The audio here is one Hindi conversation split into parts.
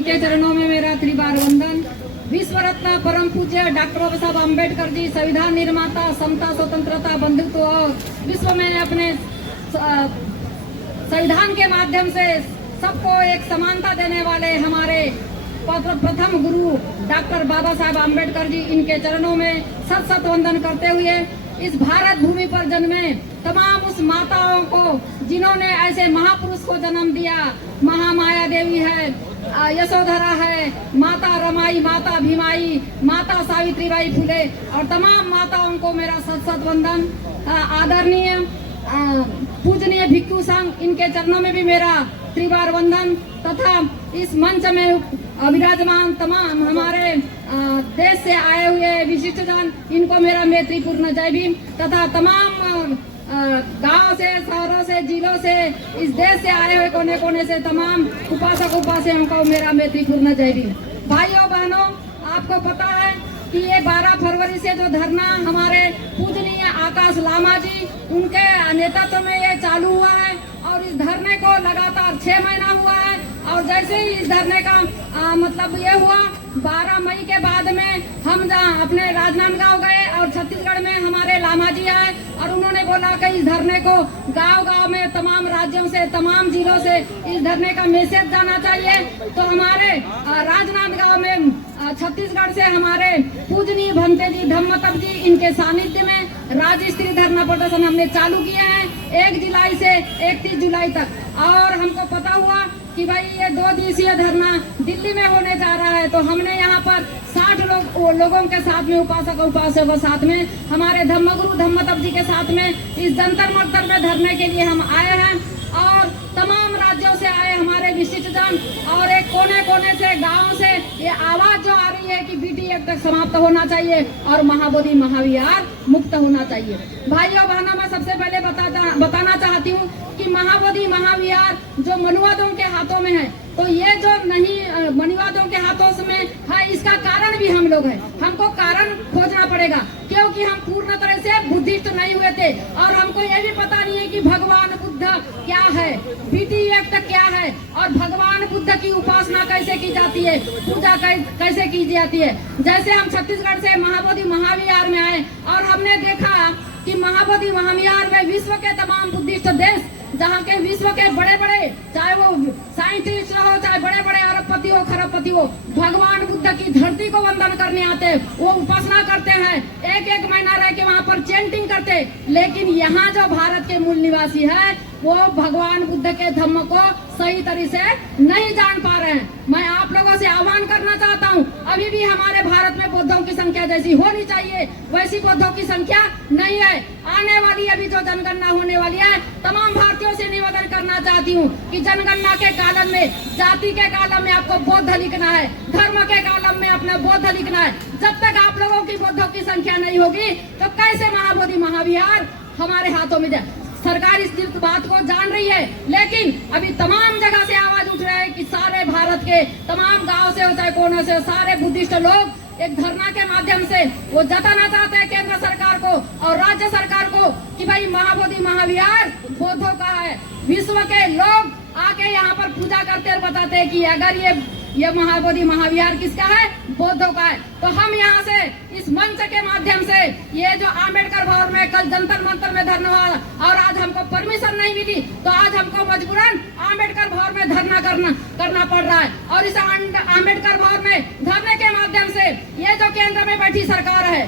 इनके चरणों में मेरा त्रिबार वंदन। विश्व रत्न परम पूज्य डॉक्टर बाबा साहब अम्बेडकर जी संविधान निर्माता, समता, स्वतंत्रता, बंधुत्व और विश्व में अपने संविधान के माध्यम से सबको एक समानता देने वाले हमारे प्रथम गुरु डॉक्टर बाबा साहब अम्बेडकर जी, इनके चरणों में सत सत वंदन करते हुए इस भारत भूमि पर जन्मे तमाम उस माताओं को जिन्होंने ऐसे महापुरुष को जन्म दिया, महामाया देवी है, यशोधरा है, माता रमाई, माता भीमाई, माता सावित्रीबाई फुले और तमाम माताओं को मेरा सत सत वंदन। आदरणीय पूजनीय भिक्षु संघ, इनके चरणों में भी मेरा त्रिबार वंदन तथा इस मंच में विराजमान तमाम हमारे देश से आए हुए विशिष्टजन, इनको मेरा मैत्रीपूर्ण जय भीम तथा तमाम गांव से, शहरों से, जिलों से, इस देश से आए हुए कोने कोने से तमाम उपासक उपासियों को मेरा मैत्रीपूर्ण जय भीम। भाइयों बहनों, आपको पता है कि ये 12 फरवरी से जो धरना हमारे पूजनीय आकाश लामा जी उनके नेतृत्व में ये चालू हुआ है और इस धरने को लगातार 6 महीना हुआ है। और जैसे ही इस धरने का मतलब ये हुआ, 12 मई के बाद में हम जहाँ अपने राजनांदगांव गए और छत्तीसगढ़ में हमारे लामा जी आए और उन्होंने बोला कि इस धरने को गांव-गांव में तमाम राज्यों से, तमाम जिलों से इस धरने का मैसेज जाना चाहिए। तो हमारे राजनांदगांव में छत्तीसगढ़ से हमारे पूजनीय भंते जी धम्मतप जी, इनके सानिध्य में राज्य धरना प्रदर्शन हमने चालू किए हैं 1 जुलाई से 31 जुलाई तक। और हमको पता हुआ कि भाई ये 2 दिवसीय धरना दिल्ली में होने जा रहा है, तो हमने यहाँ पर 60 लोगों के साथ में, उपासक उपासकों के साथ में, हमारे धम्मगुरु धम्मतप जी के साथ में इस जंतर मंतर में धरने के लिए हम आए हैं। और तमाम राज्यों से आए हमारे विशिष्टजन और एक कोने कोने से, गांव से ये आवाज जो आ रही है कि बीटी एक्ट तक समाप्त होना चाहिए और महाबोधि महाविहार मुक्त होना चाहिए। भाइयों बहनों, मैं सबसे पहले बताना चाहती हूँ कि महाबोधि महाविहार जो मनुवादों के हाथों में है, तो ये जो नहीं मनुवादों के हाथों में है, इसका कारण भी हम लोग हैं। हमको कारण खोजना पड़ेगा क्योंकि हम पूर्ण तरह से बुद्धिस्ट नहीं हुए थे और हमको ये भी पता नहीं है कि भगवान बुद्ध क्या है, बीटी एक्ट क्या है और भगवान बुद्ध की उपासना कैसे की जाती है, पूजा कैसे की जाती है। जैसे हम छत्तीसगढ़ से महाबोधि महाविहार में आए और हमने देखा कि महाबोधि महाविहार में विश्व के तमाम बुद्धिस्ट देश, जहाँ के विश्व के बड़े बड़े, चाहे वो साइंटिस्ट हो, चाहे बड़े बड़े अरबपति हो, खरबपति हो, भगवान बुद्ध की धरती को वंदन करने आते, वो उपासना करते हैं, एक महीना रह के वहाँ पर चैंटिंग करते। लेकिन यहाँ जो भारत के मूल निवासी है वो भगवान बुद्ध के धम्म को सही तरीके से नहीं जान पा रहे हैं। मैं आप लोगों से आह्वान करना चाहता हूँ, अभी भी हमारे भारत में बौद्धों की संख्या जैसी होनी चाहिए वैसी बौद्धों की संख्या नहीं है। आने वाली अभी जो जनगणना होने वाली है, तमाम भारतीयों से निवेदन करना चाहती हूँ कि जनगणना के कालम में, जाति के कालम में आपको बौद्ध लिखना है, धर्म के कालम में अपना बौद्ध लिखना है। जब तक आप लोगों की बौद्धों की संख्या नहीं होगी तो कैसे महाबोधि महाविहार हमारे हाथों में जाए। सरकार इस बात को जान रही है, लेकिन अभी तमाम जगह से आवाज उठ रहा है कि सारे भारत के तमाम गांव से, चाहे कोने से, सारे बुद्धिस्ट लोग एक धरना के माध्यम से वो जताना चाहते हैं केंद्र सरकार को और राज्य सरकार को कि भाई महाबोधि महाविहार बौद्धों का है। विश्व के लोग आके यहाँ पर पूजा करते और बताते हैं कि अगर ये महाबोधि महाविहार किसका है, बौद्धों का है। तो हम यहाँ से इस मंच के माध्यम से ये जो आम्बेडकर भवन में कल जंतर मंतर में धरना हुआ और आज हमको परमिशन नहीं मिली, तो आज हमको मजबूरन आम्बेडकर भवन में धरना करना पड़ रहा है। और इस आम्बेडकर भवन में धरने के माध्यम से ये जो केंद्र में बैठी सरकार है,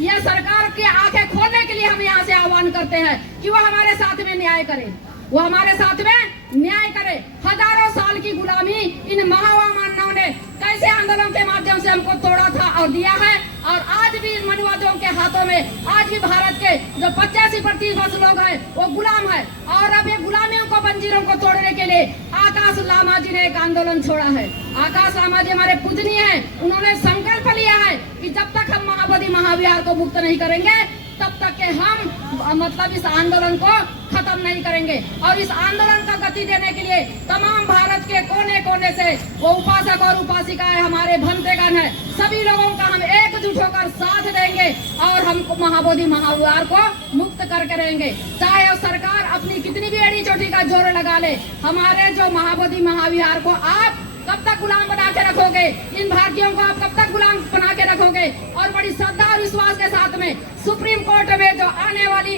ये सरकार की आंखें खोलने के लिए हम यहाँ से आह्वान करते हैं कि वो हमारे साथ में न्याय करे, वो हमारे साथ में न्याय करे। हजारों साल की गुलामी इन महामानवों ने कैसे आंदोलन के माध्यम से हमको तोड़ा था और दिया है, और आज भी मनुवादियों के हाथों में, आज भी भारत के जो 85% लोग हैं वो गुलाम है। और अब ये गुलामियों को, बंजीरों को तोड़ने के लिए आकाश लामा जी ने एक आंदोलन छोड़ा है। आकाश लामा जी हमारे पूजनीय है, उन्होंने संकल्प लिया है कि जब तक हम महाबोधि महाविहार को मुक्त नहीं करेंगे तब तक के हम मतलब इस आंदोलन को खत्म नहीं करेंगे। और इस आंदोलन का गति देने के लिए तमाम भारत के कोने कोने से वो उपासक और उपासिकाएं हमारे भंतेगण है, सभी लोगों का हम एकजुट होकर साथ देंगे और हम महाबोधि महाविहार को मुक्त करके रहेंगे। चाहे वो सरकार अपनी कितनी भी एड़ी चोटी का जोर लगा ले, हमारे जो महाबोधि महाविहार को आप कब तक गुलाम बना के रखोगे? इन भारतीयों को आप कब तक गुलाम बना के रखोगे? और बड़ी श्रद्धा और विश्वास के साथ में सुप्रीम कोर्ट में जो आने वाली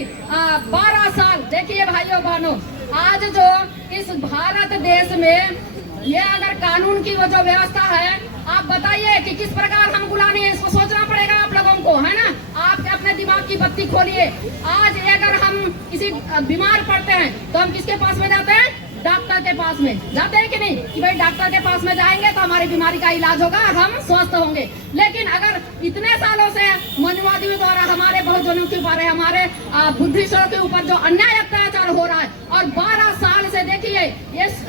12 साल, देखिए भाइयों बहनों, आज जो इस भारत देश में ये अगर कानून की वो जो व्यवस्था है, आप बताइए कि किस प्रकार हम गुलामी है, इसको सोचना पड़ेगा आप लोगों को, है ना। आप अपने दिमाग की बत्ती खोलिए। आज अगर हम किसी बीमार पड़ते हैं तो हम किसके पास में जाते हैं? डॉक्टर के पास में जाते हैं कि नहीं, कि भाई डॉक्टर के पास में जाएंगे तो हमारी बीमारी का इलाज होगा, हम स्वस्थ होंगे। लेकिन अगर इतने सालों से मनुवादियों द्वारा हमारे बहुजनों के ऊपर, हमारे बुद्धिस्टों के ऊपर जो अन्याय अत्याचार हो रहा है, और 12 साल से देखिए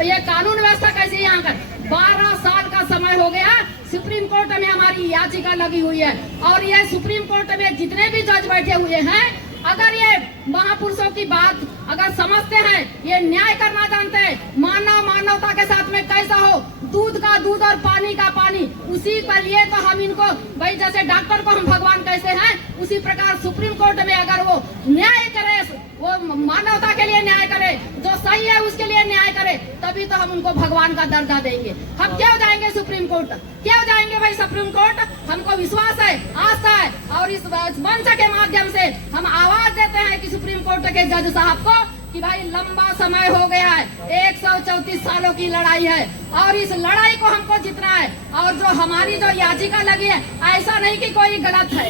ये कानून व्यवस्था कैसी है यहाँ पर। 12 साल का समय हो गया, सुप्रीम कोर्ट में हमारी याचिका लगी हुई है, और ये सुप्रीम कोर्ट में जितने भी जज बैठे हुए हैं, अगर ये महापुरुषों की बात अगर समझते हैं, ये न्याय करना जानते हैं, मानवता के साथ में कैसा हो, दूध का दूध और पानी का पानी, उसी के लिए तो हम इनको भाई जैसे डॉक्टर को हम भगवान कहते हैं, उसी प्रकार सुप्रीम कोर्ट में अगर वो न्याय करे, वो मानवता के लिए न्याय करे, जो सही है उसके लिए न्याय करे, तभी तो हम उनको भगवान का दर्जा देंगे। हम क्यों जाएंगे सुप्रीम कोर्ट? क्यों जाएंगे भाई सुप्रीम कोर्ट? हमको विश्वास है, आस्था है, और इस मंच के माध्यम से हम आवाज देते हैं कि सुप्रीम कोर्ट के जज साहब को कि भाई लंबा समय हो गया है, 134 सालों की लड़ाई है, और इस लड़ाई को हमको जीतना है। और जो हमारी जो याचिका लगी है, ऐसा नहीं कि कोई गलत है,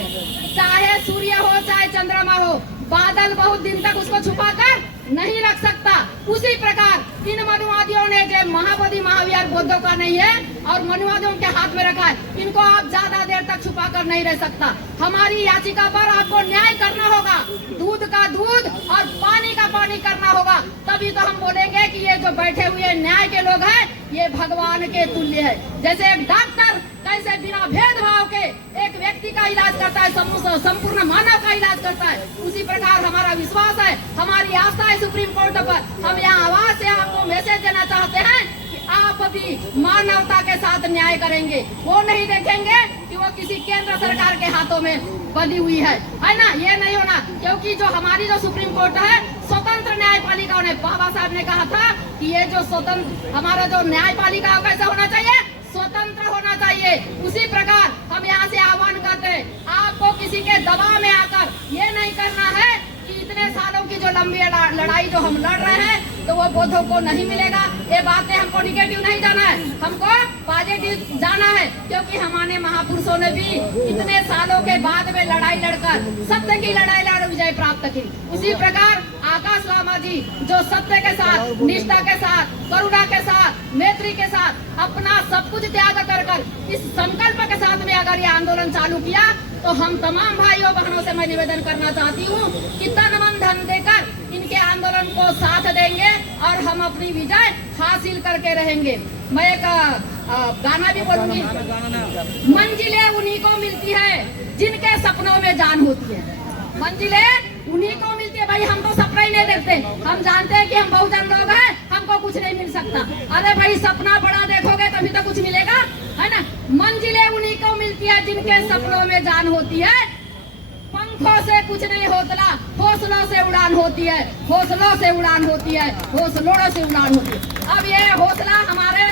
चाहे सूर्य हो चाहे चंद्रमा हो, बादल बहुत दिन तक उसको छुपाकर नहीं रख सकता। उसी प्रकार इन मनुवादियों ने जो महाबोधि महाविहार बौद्धों का नहीं है और मनुवादियों के हाथ में रखा है, इनको आप ज्यादा देर तक छुपा कर नहीं रह सकता। हमारी याचिका पर आपको न्याय करना होगा, दूध का दूध और पानी का पानी करना होगा, तभी तो हम बोलेंगे कि ये जो बैठे हुए न्याय के लोग हैं, ये भगवान के तुल्य है। जैसे एक डॉक्टर कैसे बिना भेदभाव के एक व्यक्ति का इलाज करता है, संपूर्ण मानव का इलाज करता है, उसी प्रकार हमारा विश्वास है, हमारी आस्था है सुप्रीम कोर्ट पर। हम यहाँ आवाज से आपको मैसेज देना चाहते हैं कि आप भी मानवता के साथ न्याय करेंगे, वो नहीं देखेंगे कि वो किसी केंद्र सरकार के हाथों में बनी हुई है ना। ये नहीं होना, क्योंकि जो हमारी जो सुप्रीम कोर्ट है, स्वतंत्र न्यायपालिका ने, बाबा साहब ने कहा था कि ये जो स्वतंत्र हमारा जो न्यायपालिका कैसा होना चाहिए, स्वतंत्र होना चाहिए। उसी प्रकार हम यहाँ से आह्वान करते हैं, आपको किसी के दबाव में आकर ये नहीं करना है कि इतने सालों की जो लंबी लड़ाई जो हम लड़ रहे हैं, तो वो बौद्धों को नहीं मिलेगा। ये बातें हमको निगेटिव नहीं जाना है, हमको पॉजिटिव जाना है, क्योंकि हमारे महापुरुषों ने भी इतने सालों के बाद में लड़ाई लड़कर सत्य की लड़ाई लड़ विजय प्राप्त की। उसी प्रकार आकाश लामा जी जो सत्य के साथ, निष्ठा के साथ, करुणा के साथ, मैत्री के साथ अपना सब कुछ त्याग कर इस संकल्प के साथ में अगर ये आंदोलन चालू किया, तो हम तमाम भाइयों बहनों से मैं निवेदन करना चाहती हूँ कि तन मन धन देकर इनके आंदोलन को साथ देंगे और हम अपनी विजय हासिल करके रहेंगे। मैं एक गाना भी बोलूंगी, मंजिलें उन्हीं को मिलती है जिनके सपनों में जान होती है, मंजिलें उन्हीं को मिलती है। भाई हम तो सपना ही नहीं देखते, हम जानते हैं कि हम बहुजन लोग हैं, हमको कुछ नहीं मिल सकता। अरे भाई सपना बड़ा देखोगे तभी तो कुछ मिलेगा, है ना। मंजिलें उन्हीं को मिलती है जिनके सपनों में जान होती है, पंखों से कुछ नहीं होता, हौसलों से उड़ान होती है, हौसलों से उड़ान होती है, हौसलों से उड़ान होती है। अब ये हौसला हमारे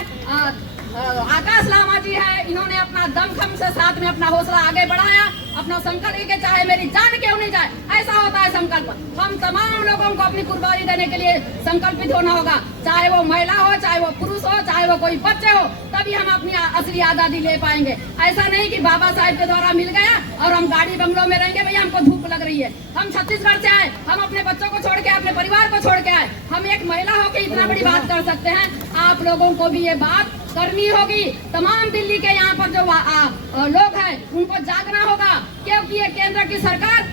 आकाश लामा जी है, इन्होंने अपना दमखम से साथ में अपना हौसला आगे बढ़ाया, अपना संकल्प के चाहे मेरी जान क्यों नहीं जाए, ऐसा होता है संकल्प। हम तमाम लोगों को अपनी कुर्बानी देने के लिए संकल्पित होना होगा, चाहे वो महिला हो, चाहे वो पुरुष हो, चाहे वो कोई बच्चे हो, तभी हम अपनी असली आजादी ले पाएंगे। ऐसा नहीं कि बाबा साहब के द्वारा मिल गया और हम गाड़ी बंगलों में रहेंगे, भैया हमको धूप लग रही है। हम छत्तीसगढ़ से आए, हम अपने बच्चों को छोड़ के, अपने परिवार को छोड़ के आए, हम एक महिला होकर इतना बड़ी बात कर सकते हैं। आप लोगों को भी ये बात करनी होगी। तमाम दिल्ली के यहाँ पर जो लोग हैं उनको जागना होगा, क्योंकि ये केंद्र की सरकार